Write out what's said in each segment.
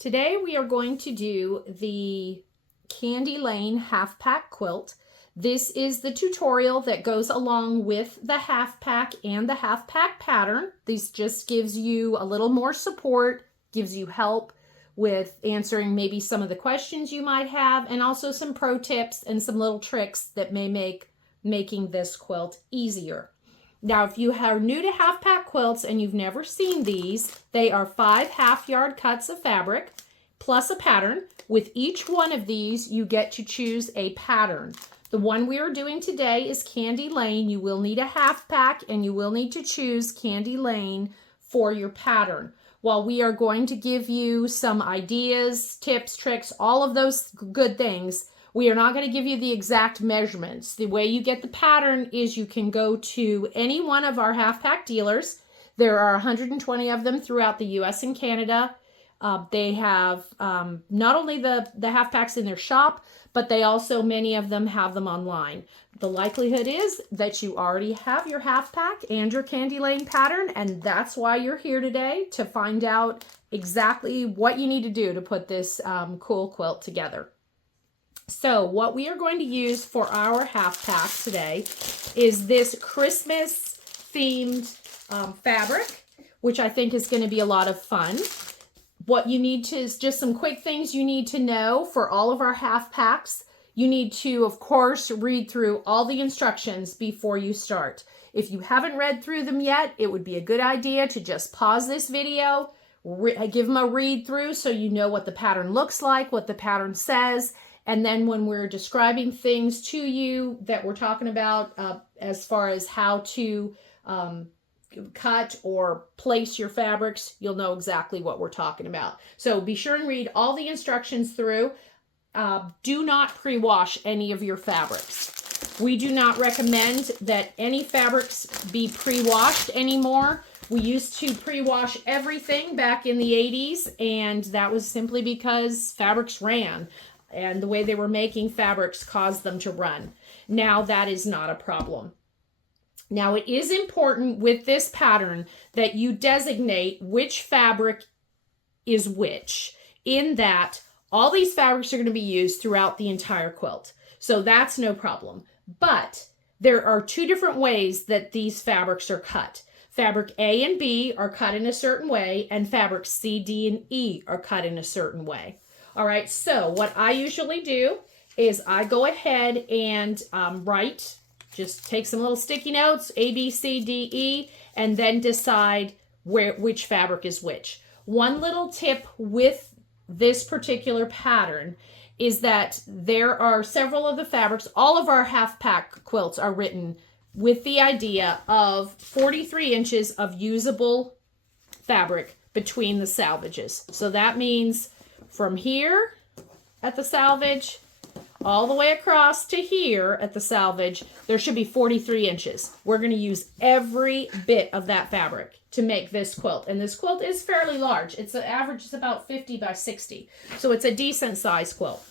Today we are going to do the Candy Lane Half Pack Quilt. This is the tutorial that goes along with the half pack and the half pack pattern. This just gives you a little more support, gives you help with answering maybe some of the questions you might have, and also some pro tips and some little tricks that may make making this quilt easier. Now, if you are new to half pack quilts and you've never seen these, they are 5 half-yard cuts of fabric plus a pattern. With each one of these, you get to choose a pattern. The one we are doing today is Candy Lane. You will need a half pack and you will need to choose Candy Lane for your pattern. While we are going to give you some ideas, tips, tricks, all of those good things, we are not going to give you the exact measurements. The way you get the pattern is you can go to any one of our half pack dealers. There are 120 of them throughout the US and Canada. They have not only the half packs in their shop, but they also, many of them have them online. The likelihood is that you already have your half pack and your Candy Lane pattern, and that's why you're here today, to find out exactly what you need to do to put this cool quilt together. So what we are going to use for our half pack today is this Christmas themed fabric, which I think is going to be a lot of fun. What you need to is just some quick things you need to know for all of our half packs. You need to, of course, read through all the instructions before you start. If you haven't read through them yet, it would be a good idea to just pause this video, give them a read through so you know what the pattern looks like, what the pattern says. And then when we're describing things to you that we're talking about as far as how to cut or place your fabrics, you'll know exactly what we're talking about. So be sure and read all the instructions through. Do not pre-wash any of your fabrics. We do not recommend that any fabrics be pre-washed anymore. We used to pre-wash everything back in the 80s, and that was simply because fabrics ran. And the way they were making fabrics caused them to run. Now that is not a problem. Now it is important with this pattern that you designate which fabric is which, in that all these fabrics are going to be used throughout the entire quilt. So that's no problem. But there are 2 different ways that these fabrics are cut. Fabric A and B are cut in a certain way, and fabric C, D, and E are cut in a certain way. All right, so what I usually do is I go ahead and write, just take some little sticky notes, A, B, C, D, E, and then decide which fabric is which. One little tip with this particular pattern is that there are several of the fabrics, all of our half pack quilts are written with the idea of 43 inches of usable fabric between the salvages. So that means from here at the salvage all the way across to here at the salvage, there should be 43 inches. We're going to use every bit of that fabric to make this quilt. And this quilt is fairly large. It's an average is about 50 by 60. So it's a decent size quilt.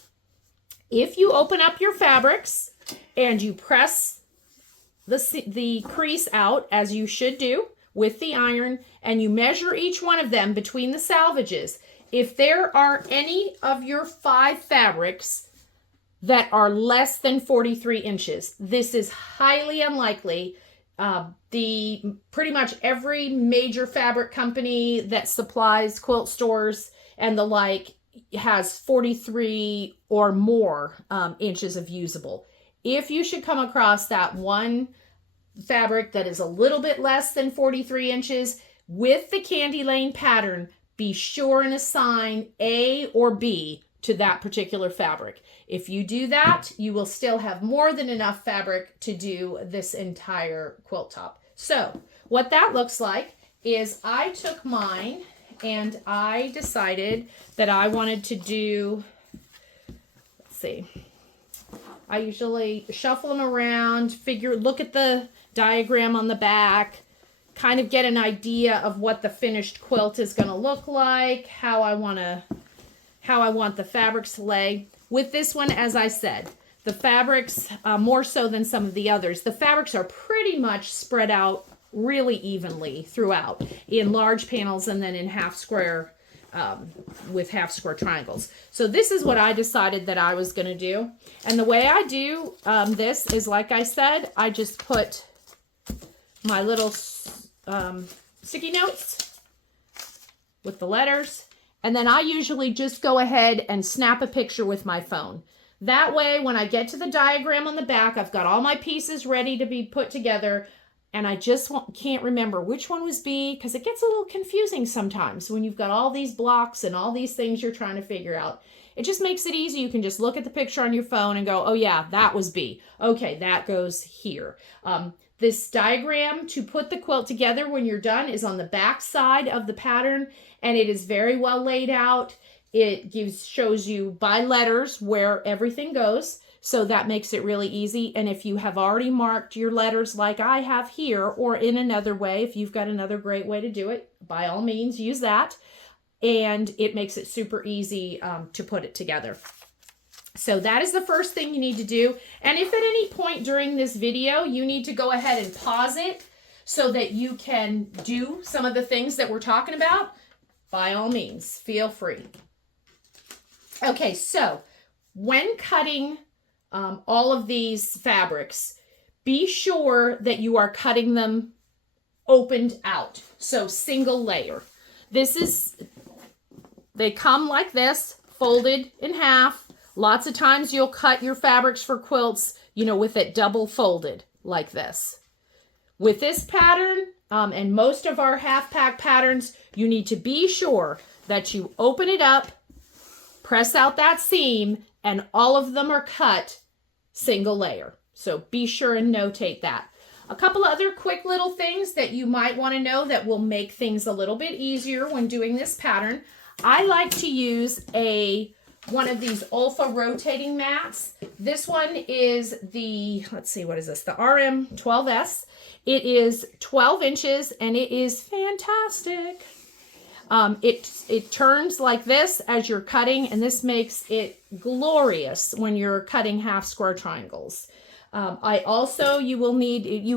If you open up your fabrics and you press the crease out, as you should do with the iron, and you measure each one of them between the salvages, if there are any of your 5 fabrics that are less than 43 inches, this is highly unlikely. Pretty much every major fabric company that supplies quilt stores and the like has 43 or more inches of usable. If you should come across that one fabric that is a little bit less than 43 inches, with the Candy Lane pattern, be sure and assign A or B to that particular fabric. If you do that, you will still have more than enough fabric to do this entire quilt top. So what that looks like is I took mine and I decided that I wanted to do, let's see, I usually shuffle them around, look at the diagram on the back, kind of get an idea of what the finished quilt is going to look like, how I want the fabrics to lay. With this one, as I said, the fabrics, more so than some of the others, the fabrics are pretty much spread out really evenly throughout in large panels and then in half square with half square triangles. So this is what I decided that I was going to do. And the way I do this is, like I said, I just put my little sticky notes with the letters. And then I usually just go ahead and snap a picture with my phone. That way, when I get to the diagram on the back, I've got all my pieces ready to be put together. And I just can't remember which one was B, because it gets a little confusing sometimes when you've got all these blocks and all these things you're trying to figure out. It just makes it easy. You can just look at the picture on your phone and go, oh yeah, that was B. Okay, that goes here. This diagram to put the quilt together when you're done is on the back side of the pattern, and it is very well laid out. It shows you by letters where everything goes. So that makes it really easy. And if you have already marked your letters like I have here, or in another way, if you've got another great way to do it, by all means, use that. And it makes it super easy to put it together. So that is the first thing you need to do. And if at any point during this video, you need to go ahead and pause it so that you can do some of the things that we're talking about, by all means, feel free. Okay, so when cutting all of these fabrics, be sure that you are cutting them opened out. So single layer. They come like this, folded in half. Lots of times you'll cut your fabrics for quilts, with it double folded like this. With this pattern, and most of our half pack patterns, you need to be sure that you open it up, press out that seam, and all of them are cut single layer. So be sure and notate that. A couple other quick little things that you might want to know that will make things a little bit easier when doing this pattern. I like to use one of these Olfa rotating mats. This one is the, let's see, what is this? The RM12S. It is 12 inches and it is fantastic. It turns like this as you're cutting, and this makes it glorious when you're cutting half square triangles. You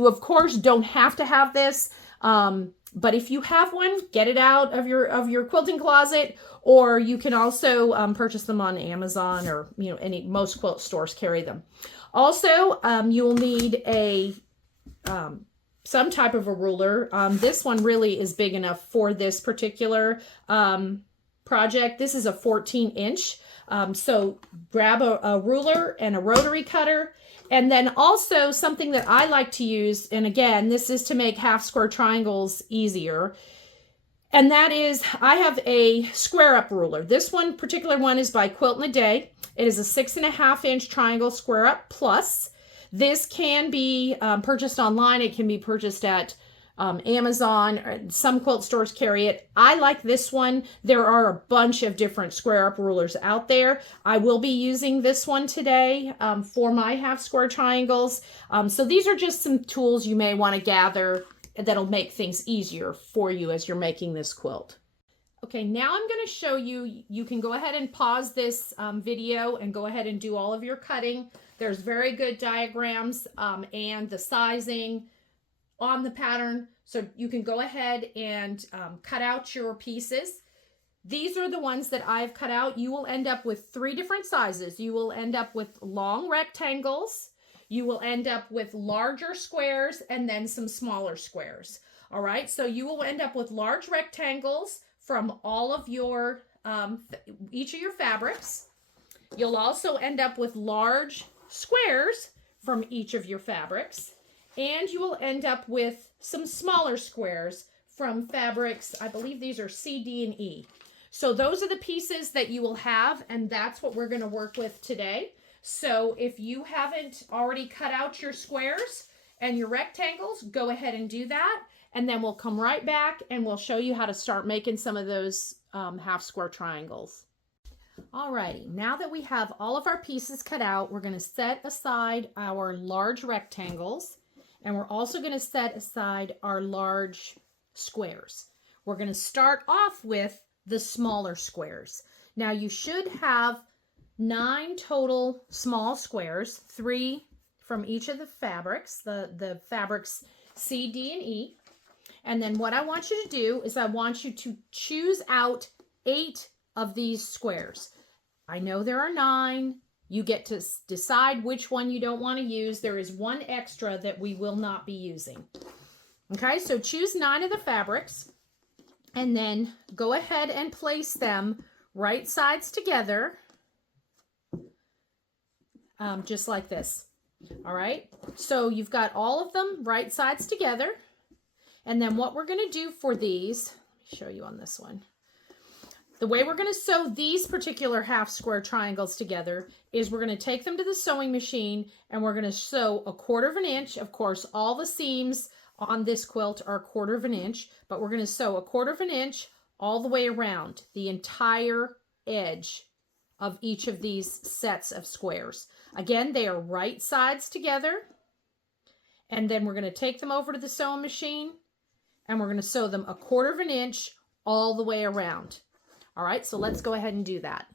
of course don't have to have this, but if you have one, get it out of your quilting closet, or you can also purchase them on Amazon, or most quilt stores carry them. Also, you'll need some type of a ruler. This one really is big enough for this particular project. This is a 14-inch. So grab a ruler and a rotary cutter. And then also something that I like to use, and again, this is to make half square triangles easier, and that is, I have a square up ruler. This particular one is by Quilt in a Day. It is a 6.5-inch triangle square up plus. This can be purchased online. It can be purchased at Amazon. Some quilt stores carry it. I like this one. There are a bunch of different square up rulers out there. I will be using this one today for my half square triangles. So these are just some tools you may want to gather that'll make things easier for you as you're making this quilt. Okay, now I'm going to show you. You can go ahead and pause this video and go ahead and do all of your cutting. There's very good diagrams and the sizing on the pattern, so you can go ahead and cut out your pieces. These are the ones that I've cut out. You will end up with 3 different sizes. You will end up with long rectangles, you will end up with larger squares, and then some smaller squares. All right, so you will end up with large rectangles from all of your each of your fabrics. You'll also end up with large squares from each of your fabrics, and you will end up with some smaller squares from fabrics. I believe these are C, D, and E. So those are the pieces that you will have, and that's what we're going to work with today. So if you haven't already cut out your squares and your rectangles, go ahead and do that, and then we'll come right back and we'll show you how to start making some of those half square triangles. Alrighty, now that we have all of our pieces cut out, we're going to set aside our large rectangles, and we're also going to set aside our large squares. We're going to start off with the smaller squares. Now you should have 9 total small squares, 3 from each of the fabrics, the fabrics C, D, and E. And then what I want you to do is I want you to choose out 8 of these squares. I know there are 9. You get to decide which one you don't want to use. There is one extra that we will not be using. Okay, so choose 9 of the fabrics and then go ahead and place them right sides together, just like this. All right, so you've got all of them right sides together. And then what we're going to do for these, let me show you on this one. The way we're going to sew these particular half square triangles together is we're going to take them to the sewing machine and we're going to sew 1/4 inch. Of course, all the seams on this quilt are 1/4 inch, but we're going to sew 1/4 inch all the way around the entire edge of each of these sets of squares. Again, they are right sides together. And then we're going to take them over to the sewing machine and we're going to sew them 1/4 inch all the way around. All right, so let's go ahead and do that.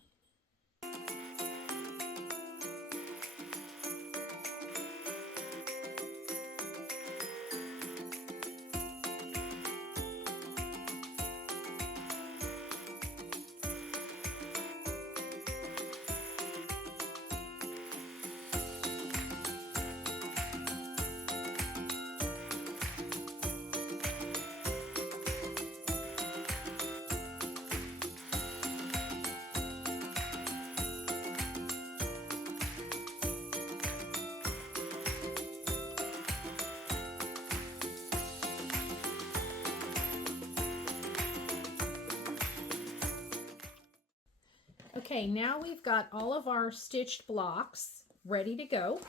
Okay, now we've got all of our stitched blocks ready to go.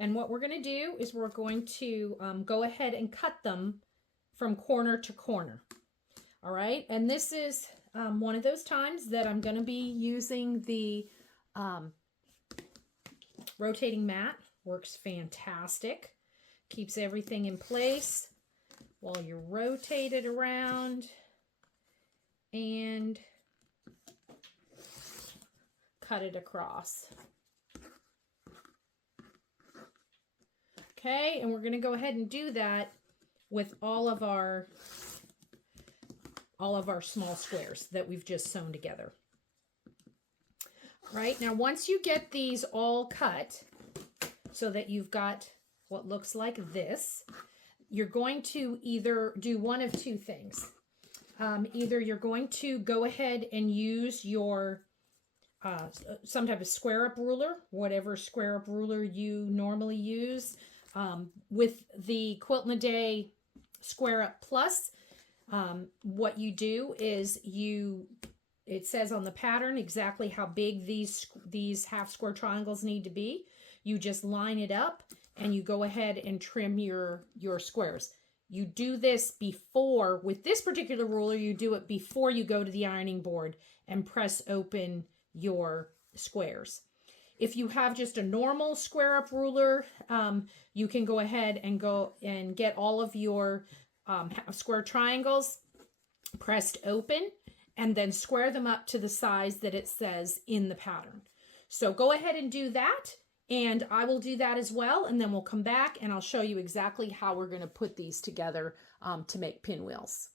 And what we're going to do is we're going to go ahead and cut them from corner to corner. All right, and this is one of those times that I'm going to be using the rotating mat. Works fantastic. Keeps everything in place while you rotate it around and cut it across. Okay, and we're going to go ahead and do that with all of our small squares that we've just sewn together. Right, now once you get these all cut so that you've got what looks like this, you're going to either do one of two things. Either you're going to go ahead and use your some type of square up ruler, whatever square up ruler you normally use. With the Quilt in a Day Square Up Plus, what you do is it says on the pattern exactly how big these half square triangles need to be. You just line it up and you go ahead and trim your squares. You do this before, with this particular ruler, you do it before you go to the ironing board and press open your squares. If you have just a normal square up ruler, you can go ahead and get all of your half square triangles pressed open and then square them up to the size that it says in the pattern. So go ahead and do that, and I will do that as well, and then we'll come back and I'll show you exactly how we're going to put these together to make pinwheels.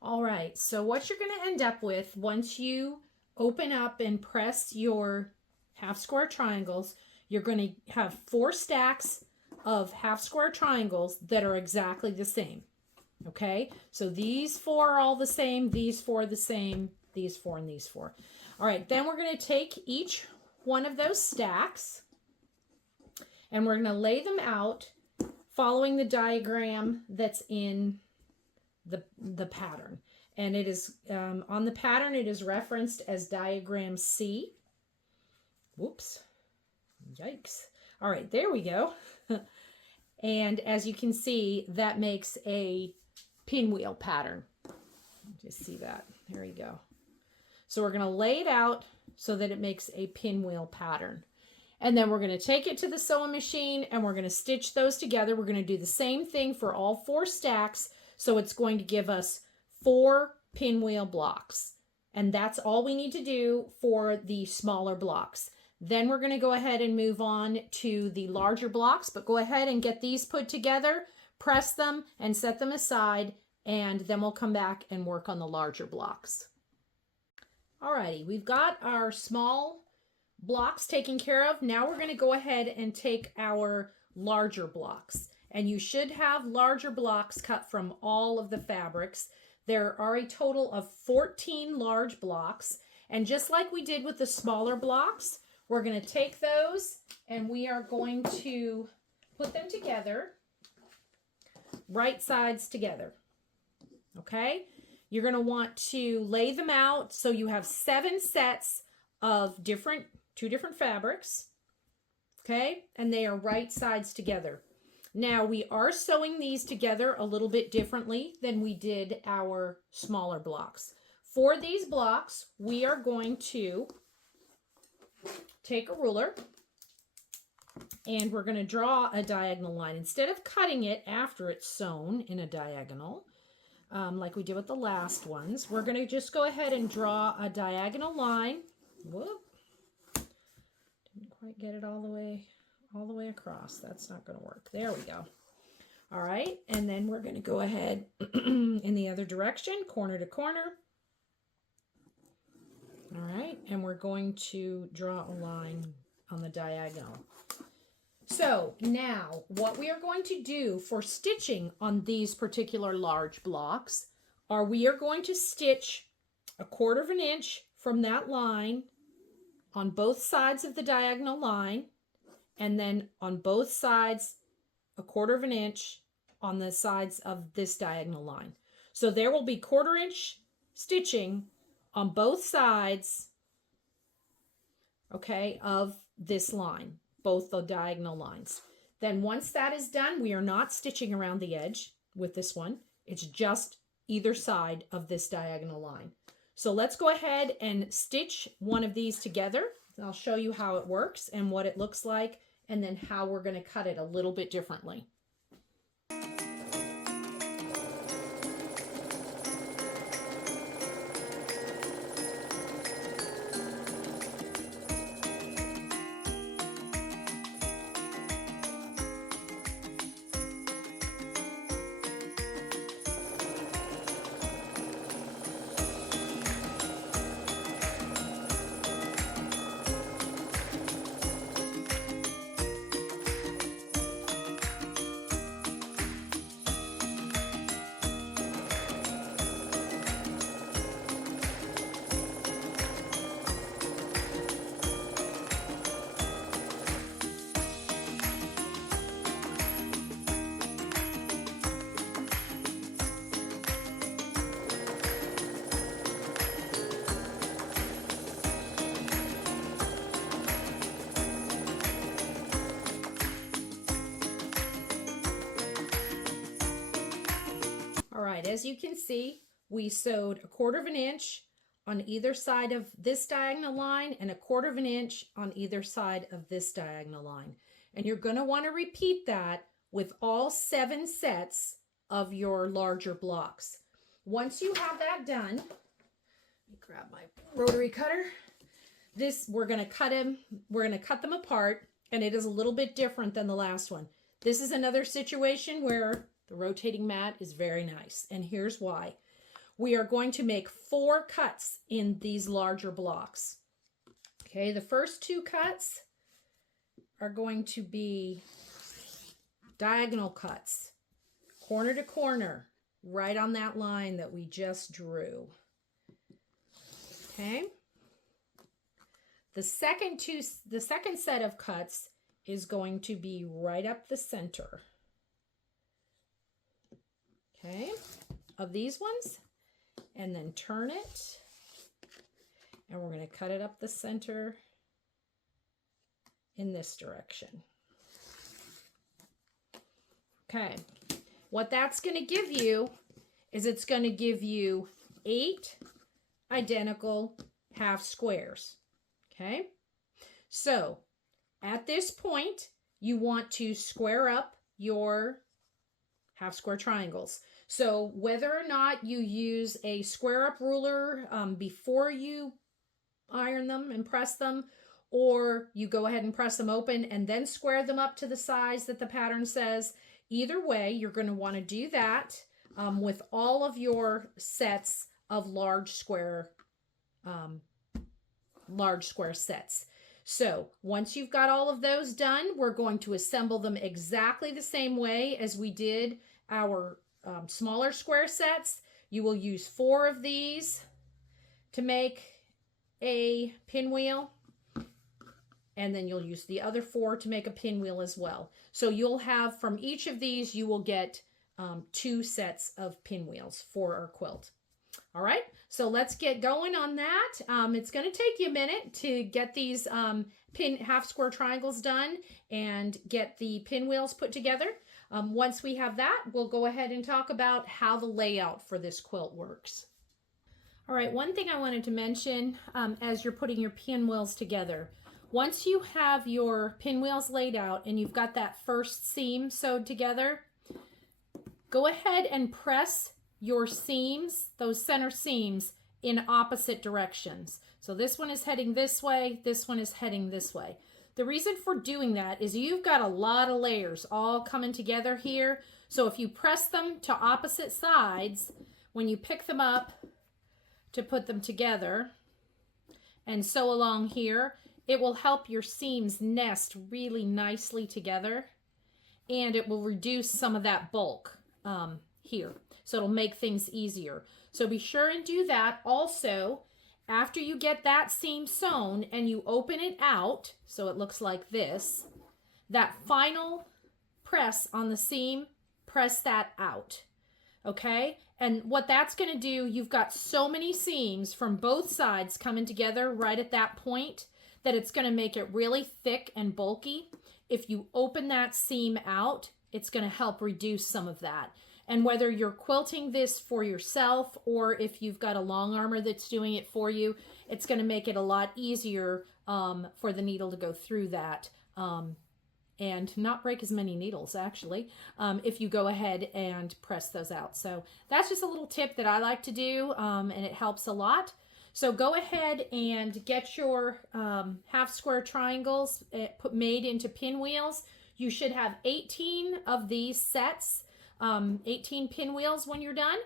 All right, so what you're going to end up with once you open up and press your half square triangles, you're going to have 4 stacks of half square triangles that are exactly the same. Okay, so these 4 are all the same, these 4 are the same, these 4 and these 4. All right, then we're going to take each one of those stacks and we're going to lay them out following the diagram that's in the pattern. And it is, on the pattern, it is referenced as diagram C. Whoops. Yikes. All right, there we go. And as you can see, that makes a pinwheel pattern. Just see that. There you go. So we're going to lay it out so that it makes a pinwheel pattern. And then we're going to take it to the sewing machine and we're going to stitch those together. We're going to do the same thing for all 4 stacks. So it's going to give us 4 pinwheel blocks. And that's all we need to do for the smaller blocks. Then we're going to go ahead and move on to the larger blocks, but go ahead and get these put together, press them and set them aside, and then we'll come back and work on the larger blocks. Alrighty, we've got our small blocks taken care of. Now we're going to go ahead and take our larger blocks. And you should have larger blocks cut from all of the fabrics. There are a total of 14 large blocks. And just like we did with the smaller blocks, we're going to take those and we are going to put them together, right sides together. Okay? You're going to want to lay them out so you have 7 sets of two different fabrics. Okay? And they are right sides together. Now we are sewing these together a little bit differently than we did our smaller blocks. For these blocks, we are going to take a ruler and we're going to draw a diagonal line. Instead of cutting it after it's sewn in a diagonal, like we did with the last ones, we're going to just go ahead and draw a diagonal line. Whoop. Didn't quite get it all the way across. That's not going to work. There we go. All right, and then we're going to go ahead in the other direction, corner to corner. All right, and we're going to draw a line on the diagonal. So now what we are going to do for stitching on these particular large blocks are we are going to stitch 1/4 of an inch from that line on both sides of the diagonal line, and then on both sides 1/4 of an inch on the sides of this diagonal line. So there will be 1/4 inch stitching on both sides, okay, of this line, both the diagonal lines. Then once that is done, we are not stitching around the edge with this one. It's just either side of this diagonal line. So let's go ahead and stitch one of these together. I'll show you how it works and what it looks like, and then how we're going to cut it a little bit differently. All right, as you can see, we sewed 1/4 of an inch on either side of this diagonal line and 1/4 of an inch on either side of this diagonal line. And you're going to want to repeat that with all 7 sets of your larger blocks. Once you have that done, let me grab my rotary cutter. We're going to cut them apart, and it is a little bit different than the last one. This is another situation where the rotating mat is very nice, and here's why. We are going to make 4 cuts in these larger blocks. Okay, the first 2 cuts are going to be diagonal cuts, corner to corner, right on that line that we just drew. Okay. The second set of cuts is going to be right up the center. Okay, of these ones, and then turn it, and we're going to cut it up the center in this direction. Okay, what that's going to give you is it's going to give you 8 identical half squares. Okay, so at this point, you want to square up your half square triangles. So whether or not you use a square up ruler before you iron them and press them, or you go ahead and press them open and then square them up to the size that the pattern says, either way, you're going to want to do that. with all of your sets of large square sets. So once you've got all of those done, we're going to assemble them exactly the same way as we did our smaller square sets. You will use 4 of these to make a pinwheel, and then you'll use the other 4 to make a pinwheel as well. So you'll have, from each of these, you will get 2 sets of pinwheels for our quilt. All right, so let's get going on that. It's going to take you a minute to get these half square triangles done and get the pinwheels put together. Once we have that, we'll go ahead and talk about how the layout for this quilt works. All right, one thing I wanted to mention as you're putting your pinwheels together. Once you have your pinwheels laid out and you've got that first seam sewed together, go ahead and press your seams, those center seams, in opposite directions. So this one is heading this way, this one is heading this way. The reason for doing that is you've got a lot of layers all coming together here. So if you press them to opposite sides, when you pick them up to put them together and sew along here, it will help your seams nest really nicely together, and it will reduce some of that bulk here. So it'll make things easier. So be sure and do that. Also, after you get that seam sewn and you open it out, so it looks like this, that final press on the seam, press that out. Okay? And what that's going to do, you've got so many seams from both sides coming together right at that point that it's going to make it really thick and bulky. If you open that seam out, it's going to help reduce some of that. And whether you're quilting this for yourself or if you've got a long armor that's doing it for you, it's going to make it a lot easier for the needle to go through that and not break as many needles, actually, if you go ahead and press those out. So that's just a little tip that I like to do, and it helps a lot. So go ahead and get your half square triangles made into pinwheels. You should have 18 of these sets, 18 pinwheels when you're done.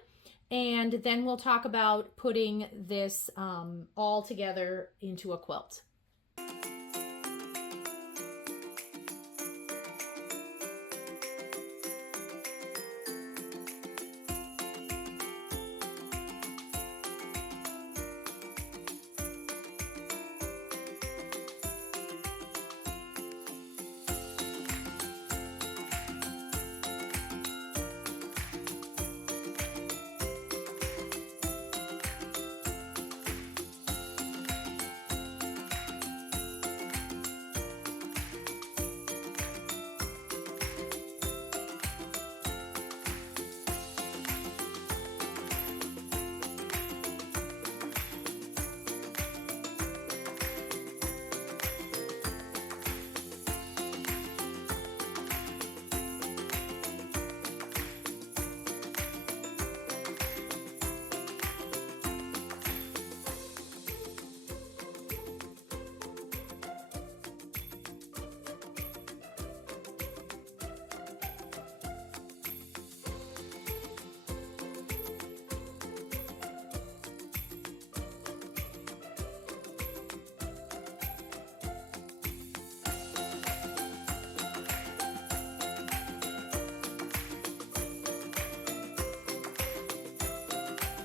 And then we'll talk about putting this all together into a quilt.